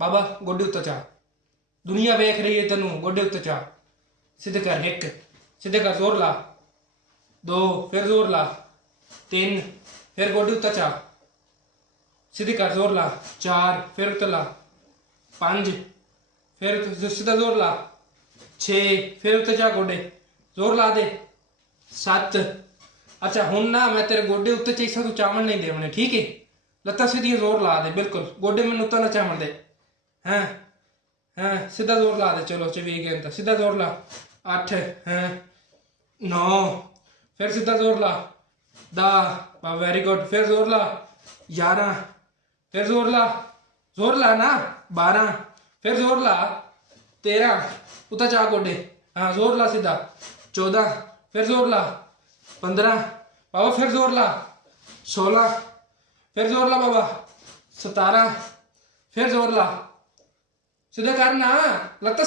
बाबा गोडे उत्ते चा, दुनिया वेख रही है तेनू, गोडे उत्ते चा, सीधे कर, एक सीधे कर, जोर ला, दो फिर जोर ला, तीन फिर गोडे उत्ते चा, सीधे कर, जोर ला, चार फिर उत्ते ला, पांच फिर सीधा जोर ला, छे फिर उत्ते जा गोडे, जोर ला दे, सत्त। अच्छा हुण ना मैं तेरे गोडे उत्ते चाहिए, तू चावल नहीं देवने, ठीक है। लत्ता सीधी जोर ला दे, बिल्कुल गोडे मैनू उत्ते ना चावल दे। हाँ हाँ सीधा जोर ला दे, चलो 24 गेंद सीधा जोर ला, 8 हाँ 9 फिर सीधा जोर ला, 10 वेरी गुड, फिर जोर ला, 11 फिर जोर ला ना, 12 फिर जोर ला, 13 उत्ते जा गोडे, हाँ जोर ला सीधा, 14 फिर जोर ला, 15 बाबा फिर जोर ला, 16 फिर जोर ला बाबा, 17 फिर जोर ला, सीधा करना लगता